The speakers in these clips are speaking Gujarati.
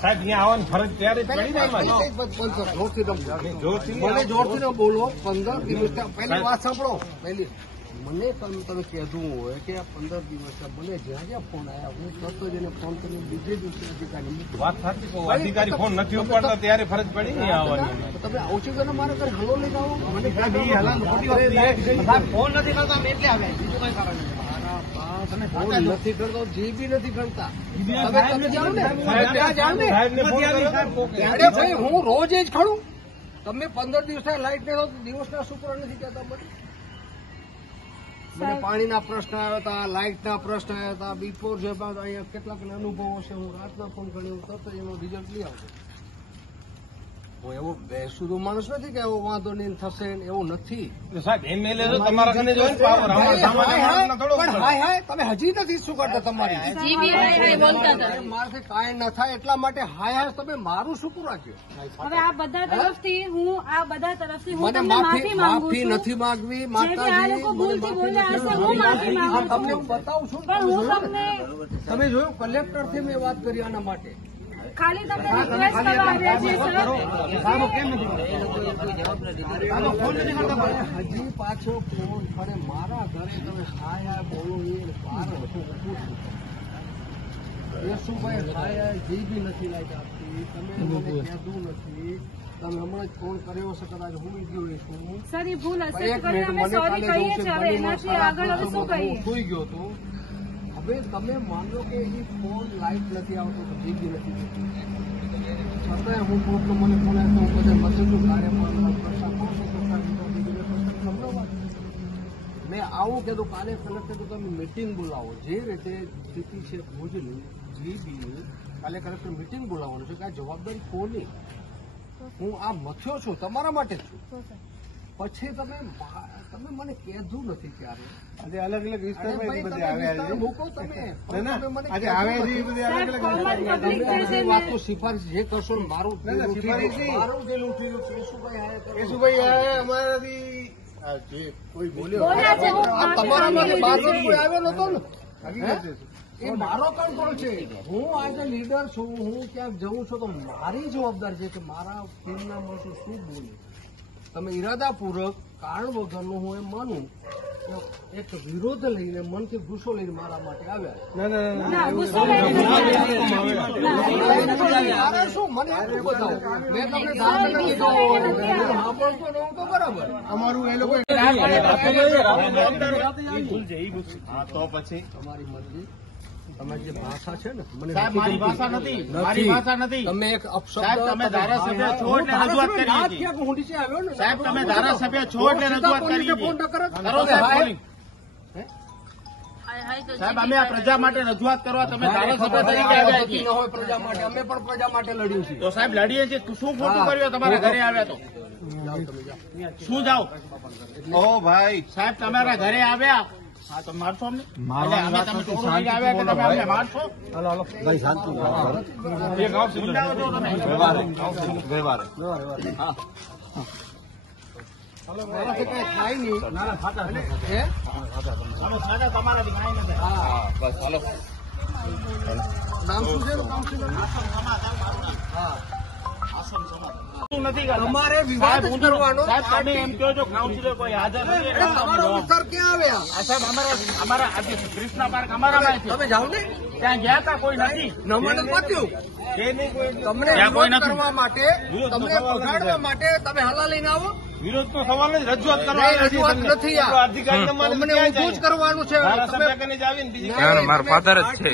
સાહેબ અહીંયા આવવાની ફરજ ત્યારે મને જોરથી ન બોલો. 15 દિવસ પહેલી વાત સાંભળો. પહેલી મને તમે કહેવું હોય કે 15 દિવસ મને જ્યાં જ્યાં ફોન આવ્યા હું તરત જ એને ફોન કરીને બીજે દિવસે અધિકારી વાત સાચી કહું. અધિકારી ફોન નથી ઉપાડતા ત્યારે ફરજ પડી ને આવવાની. તમે આવશે તો મારા ઘરે હલો લઈને આવો. મને ફોન નથી કરતા એટલે આવે બીજું કઈ કારણ નથી કરતો જે બી નથી કરતા. હું રોજ જ ખડું. તમે 15 દિવસ લાઈટ નહીં દિવસના શુક્ર નથી કહેતા. મને પાણીના પ્રશ્ન આવ્યા હતા, લાઇટના પ્રશ્ન આવ્યા હતા. બિફોર જે અહીંયા કેટલાક અનુભવો છે. હું રાતના ફોન કર્યો તરત એનો રિઝલ્ટ લઈ આવતો. હું એવો બેસુદો માણસ નથી કે એવો વાંધો નહીં થશે એવું નથી. સાહેબ એમએલએ તો તમારા ઘરે જ હોય ને પાવર. તમે હજી નથી શું કરતા. તમારી મારાથી કાંઈ ન થાય એટલા માટે હાય હાય તમે મારું શું રાખ્યું. હવે આ બધા તરફથી હું મને માફી નથી માંગવી. માતાજી તમને હું બતાવું છું. તમે જોયું કલેક્ટરથી મેં વાત કરી આના માટે. ખાલી તમને રિક્વેસ્ટ કરવા આવ્યા છીએ સર. હજી પાછો ફોન કરે મારા ઘરે તમે હાય બોલો એ યશુભાઈ હાય જે બી નથી લાઈટ આપતી. તમે મને કહેતું નથી. તમે હમણાં જ ફોન કર્યો છે કદાચ હું ગયો છું. સર એ ભૂલ હશે અમે સોરી કહીએ છીએ. હવે એનાથી આગળ હવે શું કહીએ. સુઈ ગયો તો હવે તમે માનો કે એ ફોન લાઈટ નથી આવતો તો જે બી નથી છતાંય હું પોતનો મને ફોન આવ્યો હું બધા મસેજું કાર્યમાં મેં આવું કીધું કાલે કલેક્ટર તમે મિટિંગ બોલાવો. જે રીતે સ્થિતિ છે ભુજની જીબીની કાલે કલેક્ટર મિટિંગ બોલાવવાનું છે કે આ જવાબદારી કોની. હું આ મથ્યો છું તમારા માટે જ છું. પછી તમે મને કહેતું નથી ક્યારે. આજે અલગ અલગ વિસ્તારમાં મૂકો તમે વાત તો સિફારિશ જે કરશો ને મારું કેશુભાઈ અમારાથી કોઈ બોલ્યો તમારામાંથી 12 કોઈ આવ્યો નતો ને. એ મારો કંટ્રોલ છે. હું આજે લીડર છું. હું ક્યાંક જઉં છું તો મારી જવાબદારી છે કે મારા ટીમના માણસો શું બોલે. તમે ઈરાદાપૂર્વક કારણ વગરનું હું એમ માનું એક વિરોધ લઈને મનથી ગુસ્સો લઈને મારા માટે આવ્યા. શું મને એટલું બતાવો. મેં તમને સાંભળતો રહું તો બરાબર. અમારું એ લોકો તો પછી તમારી મરજી. તમારી જે ભાષા છે ને મને મારી ભાષા નથી. મારી ભાષા નથી. તમે એક અપશબ્દ તમે ધારાસભ્ય છો એટલે રજૂઆત કરી હતી. ઊંડી છે આવ્યો ને સાહેબ તમે ધારાસભ્ય છો એટલે રજૂઆત કરી ફોન ન કરો. સાહેબ અમે આ પ્રજા માટે રજૂઆત કરવા તમે ધારાસભ્ય તરીકે આવ્યા છીએ. ન હોય પ્રજા માટે. અમે પણ પ્રજા માટે લડ્યું છે. તો સાહેબ લડીએ છીએ. શું ખોટું કર્યું તમારા ઘરે આવ્યા તો શું જાઓ. ઓ ભાઈ સાહેબ તમારા ઘરે આવ્યા. હા તો મારશો અમને. અમે તમે ચોરો લઈને આવ્યા કે તમે અમને મારશો. ભાઈ શાંતિ એક આવશે વ્યવહાર મારાથી કઈ થાય નહીં. તમારાથી કાંઈ નથી. હા બસ હાલો. નામ શું છે કાઉન્સિલર? હા નથી તમારે વિવાદ કરવાનો. સાહેબ તમે એમ કહો છો કાઉન્સિલર કોઈ હાજર નથી એટલે તમારો વિસ્તાર ક્યાં આવ્યા? સાહેબ અમારા આજે કૃષ્ણા પાર્ક અમારામાં છે. તમે જાઓ ને ત્યાં ગયા હતા કોઈ નથી. નમને પત્યું તમને વિરોધ કરવા માટે તમને પગાડવા માટે તમે હલા લઈને આવો. વિરોધ તો સવાલ જ રજૂઆત રજૂઆત નથી. તમને ઊંધું જ કરવાનું છે. મારા ફાધર જ છે.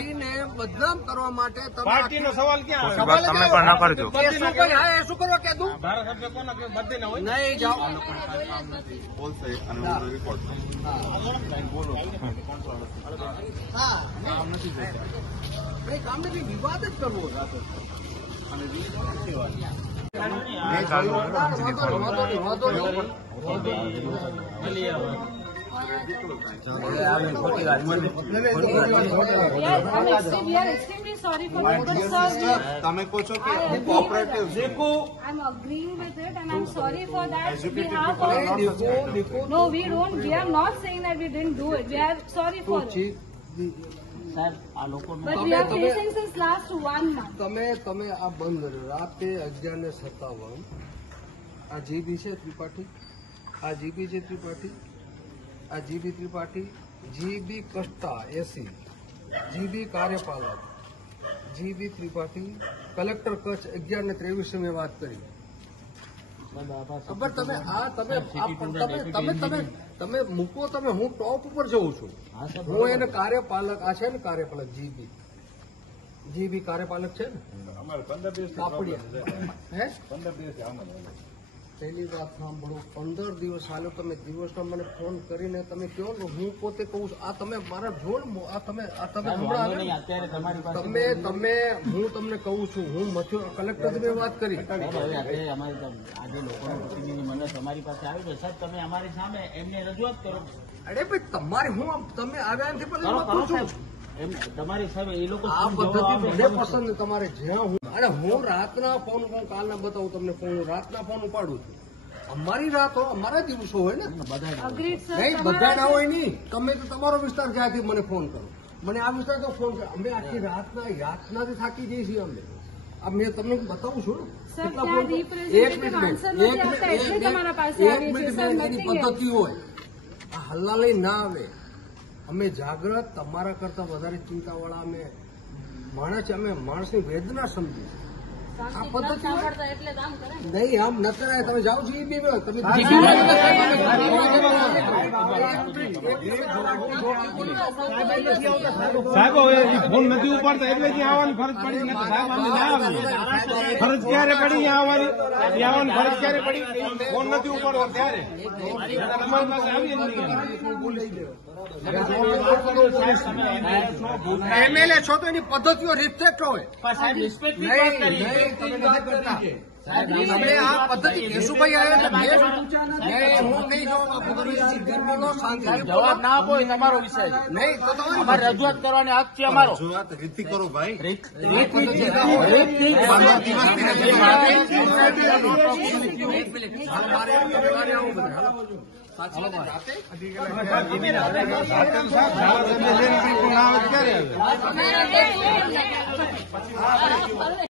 બદનામ કરવા માટે પાર્ટીનો સવાલ ક્યાં તમે પણ ના કરજો. શું કરવા કહેતું ધારાસભ્ય કોના બધે ના હોય નહીં જાઓ બોલશે હા કામ નથી. વિવાદ જ કરવો. We are extremely sorry for it, but sir, તમે કહો છો કે I કોઓપરેટિવ છે. I'm agreeing with it and I'm sorry for that. Behalf of, no, we don't. We are not saying that we didn't do it. We are sorry for it. સાહેબ આ લોકો But we are facing since last 1 month. તમે આ બંધ કર્યો રાતે 11:57 આ જીબી છે ત્રિપાઠી, આ જીબી છે ત્રિપાઠી, આ જીબી ત્રિપાઠી, જીબી કષ્ટા એસી, જીબી કાર્યપાલક, જીબી ત્રિપાઠી, કલેક્ટર કચ્છ 11:23 મેં વાત કરી. ખબર તમે આ તમે મૂકો, તમે હું ટોપ ઉપર જઉં છું. હું એને કાર્યપાલક, આ છે ને કાર્યપાલક જીબી કાર્યપાલક છે ને કાપડિયા, હે 15 દિવસ. પહેલી વાત સાંભળો, 15 દિવસ હાલો તમે દિવસમાં મને ફોન કરીને તમે કહો ને, હું પોતે કહું છું આ તમે મારા જોડ તમે હમણાં અત્યારે તમારી પાસે તમે હું તમને કહું છું, હું કલેક્ટર તમે વાત કરી. આજે લોકોનો પ્રતિનિધિ મને તમારી પાસે આવ્યું છે સાહેબ, તમે અમારી સામે એમને રજૂઆત કરો. અરે ભાઈ તમારી હું તમે આવ્યા નથી પણ હું કહું છું એમ તમારી સામે એ લોકો આ પદ્ધતિ મને પસંદ નથી. તમારે જ્યાં હું રાતના ફોન કાલના બતાવું તમને ફોન, રાતના ફોન ઉપાડું છું. અમારી રાત હોય, અમારા દિવસો હોય ને, Agreed, sir. નહીં બધા ના હોય નહીં. તમે તો તમારો વિસ્તાર જ્યાંથી મને ફોન કરો, મને આ વિસ્તાર તો ફોન કરો. અમે આખી રાતના યાતનાથી થાકી જઈએ છીએ. અમે મેં તમને બતાવું છું Sir, કેટલા ત્યાં ફોન. representative answer નથી આપતા એટલે તમારા પાસે આવીએ છીએ, sir, એની nothing else. પદ્ધતિ હોય, આ હલ્લા લઈ ના આવે. અમે જાગ્રત, તમારા કરતા વધારે ચિંતાવાળા અમે માણસ છે. અમે માણસની વેદના સમજી છે. આ પદ્ધતિ નહીં આમ ન કરાય. તમે જાઓ છો તમે સાહેબ હવે ફોન નથી ઉપાડતા એટલે ત્યાં આવવાની ફરજ પડી. નથી સાહેબ અમે ના આવીએ. ફરજ ક્યારે પડી આવવાની? આવવાની ફરજ ક્યારે પડી? ફોન નથી ઉપાડતા ત્યારે તમારી પાસે આવીએ એમએલએ છો તો એની પદ્ધતિઓ રિસ્પેક્ટ હોય. સાહેબ રિસ્પેક્ટની વાત કરી. તમે નથી કરતા. તમે આ પદ્ધતિ કેશુભાઈ આવ્યા છે, હું નહીં જોઉં. જવાબ ના આપો એ તમારો વિષય છે. નહીં તો તમારી અમારે રજૂઆત કરવાની હક છે અમારો. રીતિ કરો ભાઈ. ક્યારે આવે?